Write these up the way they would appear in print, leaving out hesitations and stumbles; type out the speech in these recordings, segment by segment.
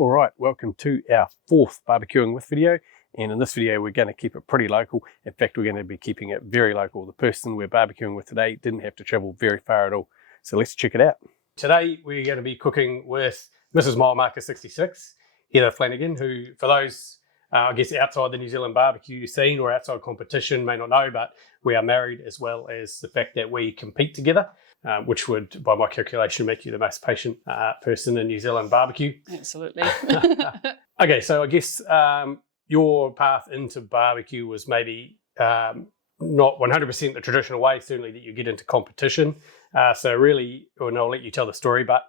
All right, welcome to our fourth barbecuing with video, and in this video we're going to keep it pretty local. In fact, we're going to be keeping it very local. The person we're barbecuing with today didn't have to travel very far at all, so let's check it out. Today we're going to be cooking with Mrs. Mile Marker 66, Heather Flanagan, who for those I guess outside the New Zealand barbecue scene or outside competition may not know, but we are married, as well as the fact that we compete together. Which would, by my calculation, make you the most patient person in New Zealand barbecue. Absolutely. Okay, so I guess your path into barbecue was maybe not 100% the traditional way, certainly that you get into competition. So really, and I'll let you tell the story, but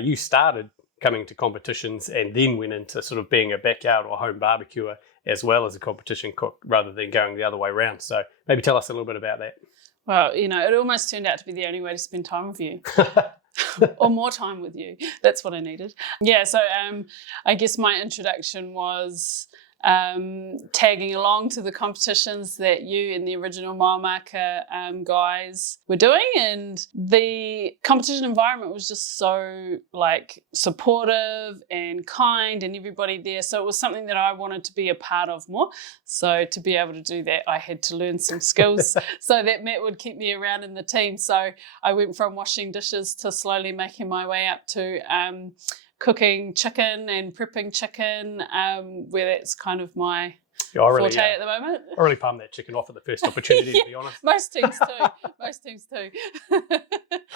you started coming to competitions and then went into sort of being a backyard or home barbecuer as well as a competition cook rather than going the other way around. So maybe tell us a little bit about that. Well, you know, it almost turned out to be the only way to spend time with you. Or more time with you. That's what I needed. Yeah, so I guess my introduction was tagging along to the competitions that you and the original Mile Marker guys were doing, and the competition environment was just so like supportive and kind and everybody there, so it was something that I wanted to be a part of more. So to be able to do that, I had to learn some skills so that Matt would keep me around in the team. So I went from washing dishes to slowly making my way up to cooking chicken and prepping chicken, where that's kind of my forte at the moment. I really palmed that chicken off at the first opportunity, to be honest. Most teams too.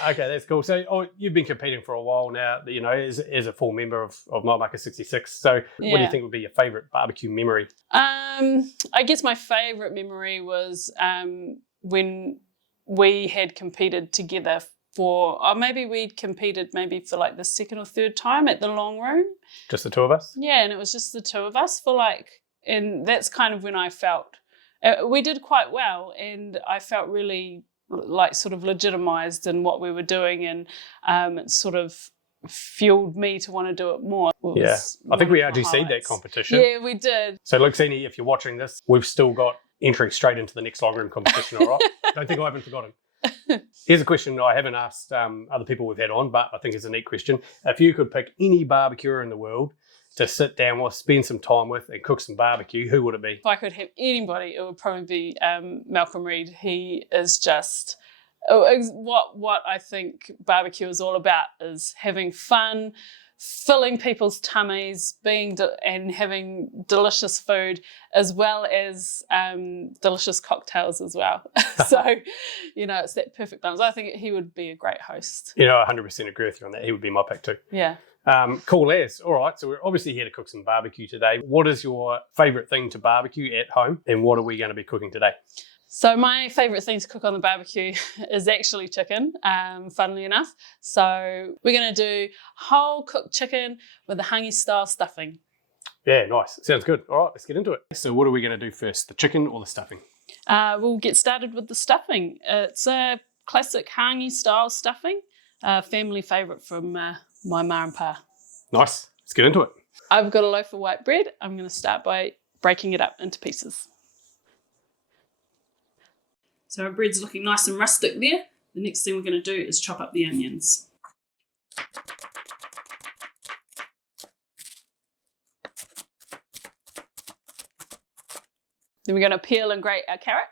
Okay, that's cool. So you've been competing for a while now, you know, as a full member of Mile Marker 66. So what do you think would be your favourite barbecue memory? I guess my favourite memory was when we had competed together maybe we'd competed for like the second or third time at the long room. Just the two of us? Yeah, and it was just the two of us and that's kind of when I felt, we did quite well, and I felt really like sort of legitimized in what we were doing, and it sort of fueled me to want to do it more. Yeah, I think we actually see that competition. Yeah, we did. So Luxini, if you're watching this, we've still got entry straight into the next long room competition, all right? Don't think I haven't forgotten. Here's a question I haven't asked other people we've had on, but I think it's a neat question. If you could pick any barbecuer in the world to sit down with, spend some time with, and cook some barbecue, who would it be? If I could have anybody, it would probably be Malcolm Reed. He is just what I think barbecue is all about, is having fun, filling people's tummies, and having delicious food, as well as delicious cocktails as well. So, you know, it's that perfect balance. I think he would be a great host. You know, I 100% agree with you on that. He would be my pick too. Yeah. Cool as. All right, so we're obviously here to cook some barbecue today. What is your favourite thing to barbecue at home, and what are we going to be cooking today? So my favourite thing to cook on the barbecue is actually chicken, funnily enough. So we're going to do whole cooked chicken with a hangi style stuffing. Yeah, nice. Sounds good. All right, let's get into it. So what are we going to do first, the chicken or the stuffing? We'll get started with the stuffing. It's a classic hangi style stuffing, family favourite from my ma and pa. Nice. Let's get into it. I've got a loaf of white bread. I'm going to start by breaking it up into pieces. So our bread's looking nice and rustic there. The next thing we're going to do is chop up the onions. Then we're going to peel and grate our carrot.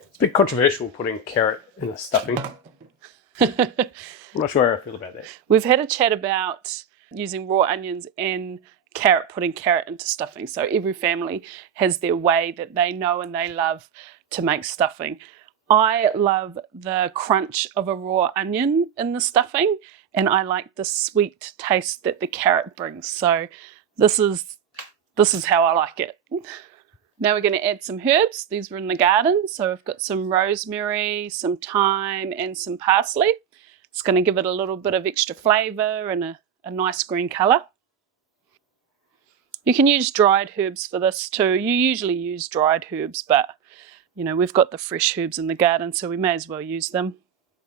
It's a bit controversial putting carrot in a stuffing. I'm not sure how I feel about that. We've had a chat about using raw onions and putting carrot into stuffing. So every family has their way that they know and they love to make stuffing. I love the crunch of a raw onion in the stuffing, and I like the sweet taste that the carrot brings. So this is how I like it. Now we're going to add some herbs. These were in the garden. So we've got some rosemary, some thyme, and some parsley. It's going to give it a little bit of extra flavour and a nice green colour. You can use dried herbs for this too. You usually use dried herbs, but you know, we've got the fresh herbs in the garden, so we may as well use them.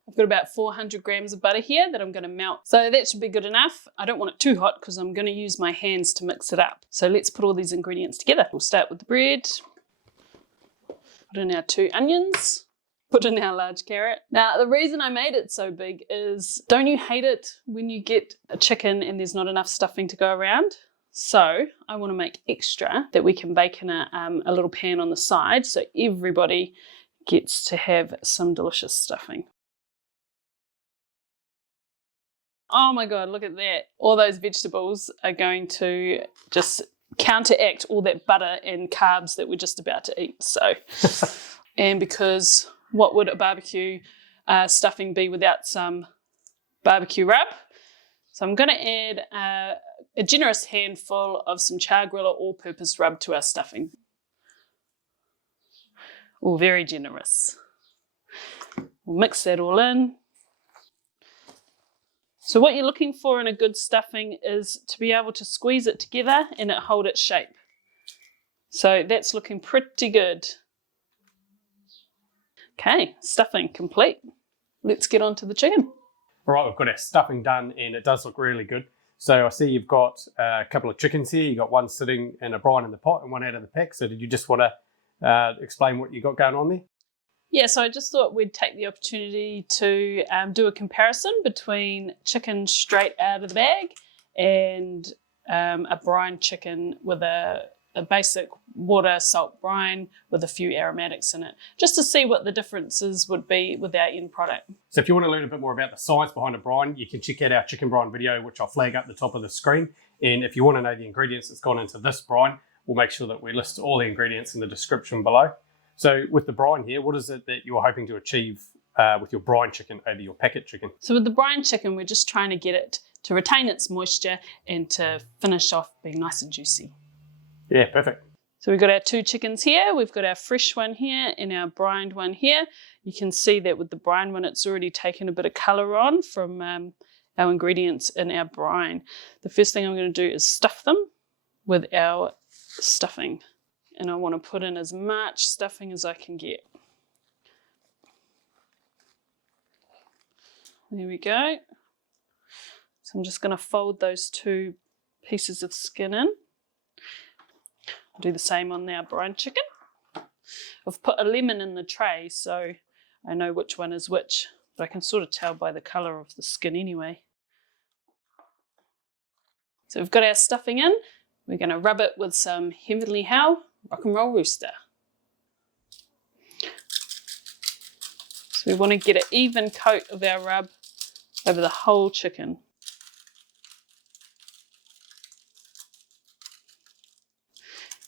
I've got about 400 grams of butter here that I'm going to melt. So that should be good enough. I don't want it too hot because I'm going to use my hands to mix it up. So let's put all these ingredients together. We'll start with the bread. Put in our 2 onions. put in our large carrot. Now, the reason I made it so big is, don't you hate it when you get a chicken and there's not enough stuffing to go around? So I want to make extra that we can bake in a little pan on the side so everybody gets to have some delicious stuffing. Oh my God, look at that. All those vegetables are going to just counteract all that butter and carbs that we're just about to eat. So, and because what would a barbecue stuffing be without some barbecue rub? So I'm going to add a generous handful of some char griller all-purpose rub to our stuffing. Oh, very generous. We'll mix that all in. So what you're looking for in a good stuffing is to be able to squeeze it together and it hold its shape. So that's looking pretty good. Okay, stuffing complete. Let's get on to the chicken. All right, we've got our stuffing done and it does look really good. So I see you've got a couple of chickens here. You've got one sitting in a brine in the pot and one out of the pack. So did you just want to explain what you got going on there? Yeah, so I just thought we'd take the opportunity to do a comparison between chicken straight out of the bag and a brine chicken with a basic water, salt brine with a few aromatics in it, just to see what the differences would be with our end product. So if you want to learn a bit more about the science behind a brine, you can check out our chicken brine video, which I'll flag up the top of the screen. And if you want to know the ingredients that's gone into this brine, we'll make sure that we list all the ingredients in the description below. So with the brine here, what is it that you're hoping to achieve with your brine chicken over your packet chicken? So with the brine chicken, we're just trying to get it to retain its moisture and to finish off being nice and juicy. Yeah, perfect. So we've got our two chickens here. We've got our fresh one here and our brined one here. You can see that with the brine one, it's already taken a bit of colour on from our ingredients in our brine. The first thing I'm going to do is stuff them with our stuffing. And I want to put in as much stuffing as I can get. There we go. So I'm just going to fold those two pieces of skin in. I'll do the same on our brine chicken. I've put a lemon in the tray so I know which one is which, but I can sort of tell by the colour of the skin anyway. So we've got our stuffing in. We're going to rub it with some Heavenly How Rock and Roll Rooster. So we want to get an even coat of our rub over the whole chicken.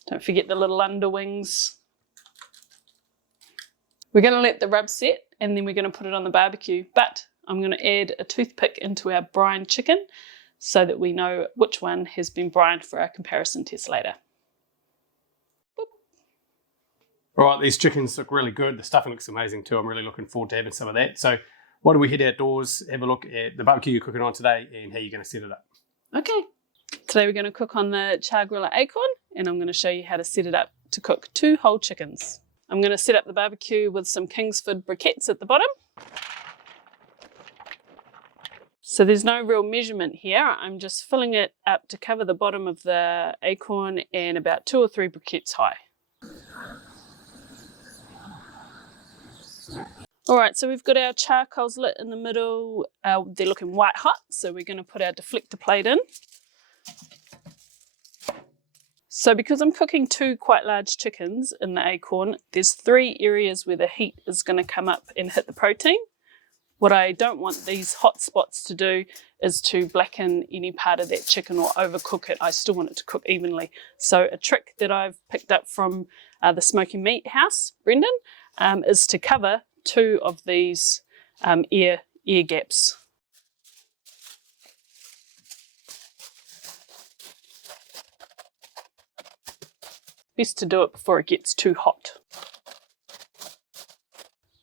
Don't forget the little underwings. We're going to let the rub set and then we're going to put it on the barbecue. But I'm going to add a toothpick into our brine chicken so that we know which one has been brined for our comparison test later. All right, these chickens look really good. The stuffing looks amazing too. I'm really looking forward to having some of that. So why don't we head outdoors, have a look at the barbecue you're cooking on today and how you're going to set it up. Okay. Today we're going to cook on the char griller acorn and I'm going to show you how to set it up to cook 2 whole chickens. I'm going to set up the barbecue with some Kingsford briquettes at the bottom. So there's no real measurement here. I'm just filling it up to cover the bottom of the acorn and about 2 or 3 briquettes high. All right, so we've got our charcoals lit in the middle. They're looking white hot, so we're going to put our deflector plate in. So because I'm cooking 2 quite large chickens in the acorn, there's 3 areas where the heat is going to come up and hit the protein. What I don't want these hot spots to do is to blacken any part of that chicken or overcook it. I still want it to cook evenly. So a trick that I've picked up from the Smoky Meat House, Brendan, is to cover 2 of these air gaps. Best to do it before it gets too hot.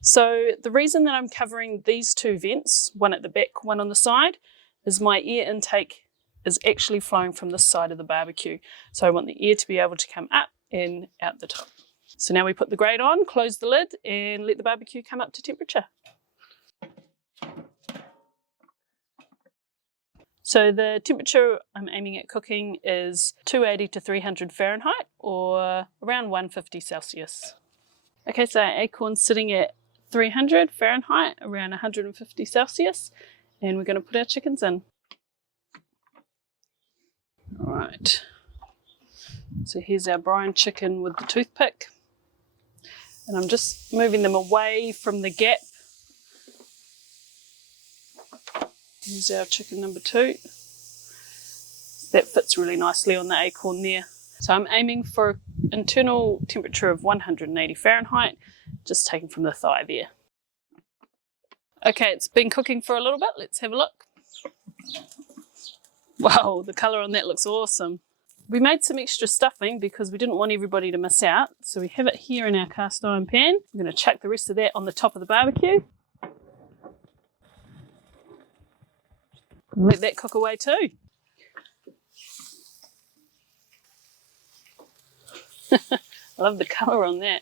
So the reason that I'm covering these 2 vents, one at the back, one on the side, is my air intake is actually flowing from this side of the barbecue. So I want the air to be able to come up and out the top. So now we put the grate on, close the lid and let the barbecue come up to temperature. So the temperature I'm aiming at cooking is 280 to 300 Fahrenheit or around 150 Celsius. Okay, so our acorn's sitting at 300 Fahrenheit, around 150 Celsius, and we're going to put our chickens in. All right, so here's our brine chicken with the toothpick, and I'm just moving them away from the gap. Here's our chicken number 2. That fits really nicely on the acorn there. So I'm aiming for an internal temperature of 180 Fahrenheit, just taken from the thigh there. Okay, it's been cooking for a little bit. Let's have a look. Wow, the colour on that looks awesome. We made some extra stuffing because we didn't want everybody to miss out. So we have it here in our cast iron pan. I'm going to chuck the rest of that on the top of the barbecue. Let that cook away too. I love the colour on that.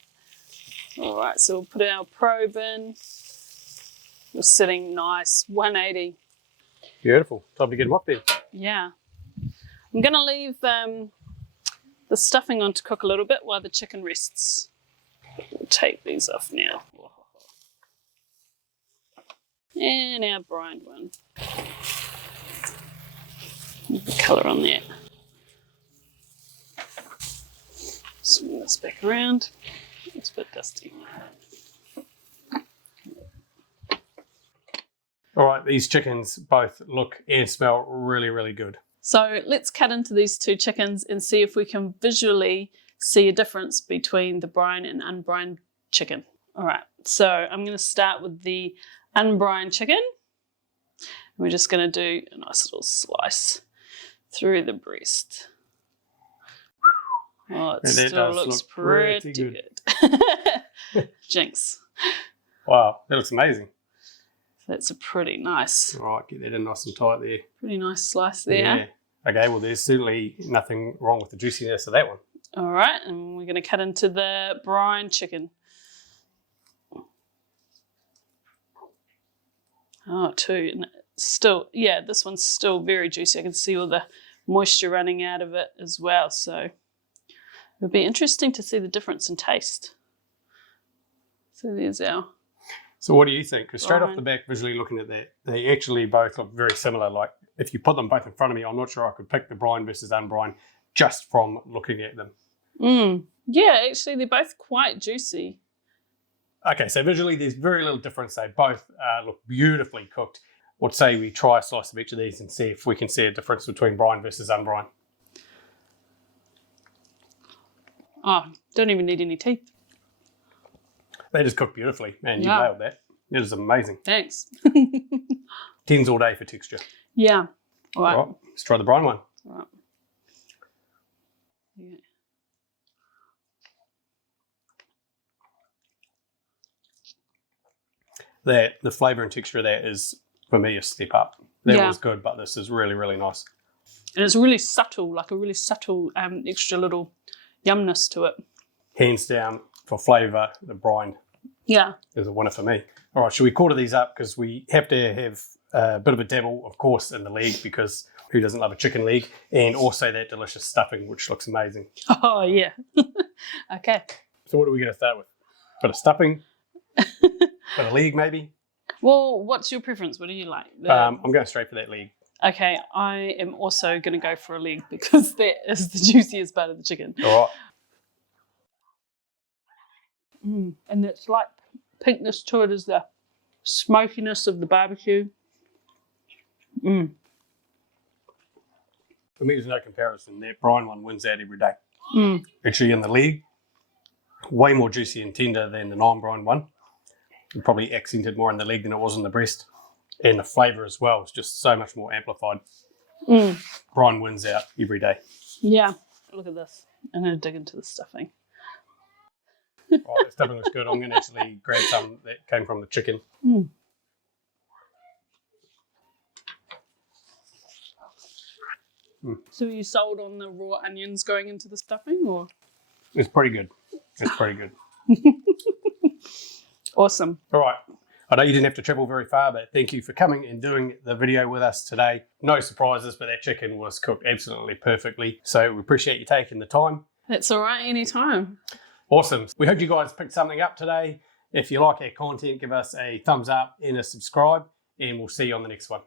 All right, so we'll put our probe in. We're sitting nice, 180. Beautiful. Time to get them up there. Yeah. I'm going to leave the stuffing on to cook a little bit while the chicken rests. We'll take these off now. And our brined one. The colour on that. Swing this back around. It's a bit dusty. All right, these chickens both look and smell really, really good. So let's cut into these 2 chickens and see if we can visually see a difference between the brine and unbrined chicken. All right, so I'm going to start with the unbrined chicken. We're just going to do a nice little slice through the breast. Oh, it still looks pretty good. Jinx. Wow, that looks amazing. That's a pretty nice. All right, get that in nice and tight there. Pretty nice slice there. Yeah. Okay, well, there's certainly nothing wrong with the juiciness of that one. All right, and we're going to cut into the brine chicken. Oh, 2. And still, yeah, this one's still very juicy. I can see all the moisture running out of it as well. So it would be interesting to see the difference in taste. So there's our... So what do you think? Because straight off the back, visually looking at that, they actually both look very similar. Like if you put them both in front of me, I'm not sure I could pick the brine versus unbrine just from looking at them. Yeah, actually they're both quite juicy. Okay, so visually there's very little difference. They both look beautifully cooked. Let's say we try a slice of each of these and see if we can see a difference between brine versus unbrine. Oh, don't even need any teeth. They just cook beautifully. Man, you nailed that. It is amazing. Thanks. 10s all day for texture. Yeah. All right. Let's try the brine one. All right. Yeah. The flavour and texture of that is, for me, a step up. That was good, but this is really, really nice. And it's really subtle, like a really subtle extra little yumness to it. Hands down, for flavour, the brine is a winner for me. All right, should we quarter these up? Because we have to have a bit of a dabble, of course, in the leg, because who doesn't love a chicken leg? And also that delicious stuffing, which looks amazing. Oh, yeah. Okay. So what are we going to start with? Bit of stuffing? Bit of leg, maybe? Well, what's your preference? What do you like? I'm going straight for that leg. Okay, I am also going to go for a leg because that is the juiciest part of the chicken. All right. And that slight pinkness to it is the smokiness of the barbecue. For me, there's no comparison. That brine one wins out every day. Actually, in the leg, way more juicy and tender than the non-brine one. It probably accented more in the leg than it was in the breast. And the flavour as well is just so much more amplified. Brine wins out every day. Yeah. Look at this. I'm going to dig into the stuffing. Oh, the stuffing looks good. I'm going to actually grab some that came from the chicken. So you sold on the raw onions going into the stuffing, or? It's pretty good. It's pretty good. Awesome. All right. I know you didn't have to travel very far, but thank you for coming and doing the video with us today. No surprises, but that chicken was cooked absolutely perfectly. So we appreciate you taking the time. That's all right, anytime. Awesome. We hope you guys picked something up today. If you like our content, give us a thumbs up and a subscribe, and we'll see you on the next one.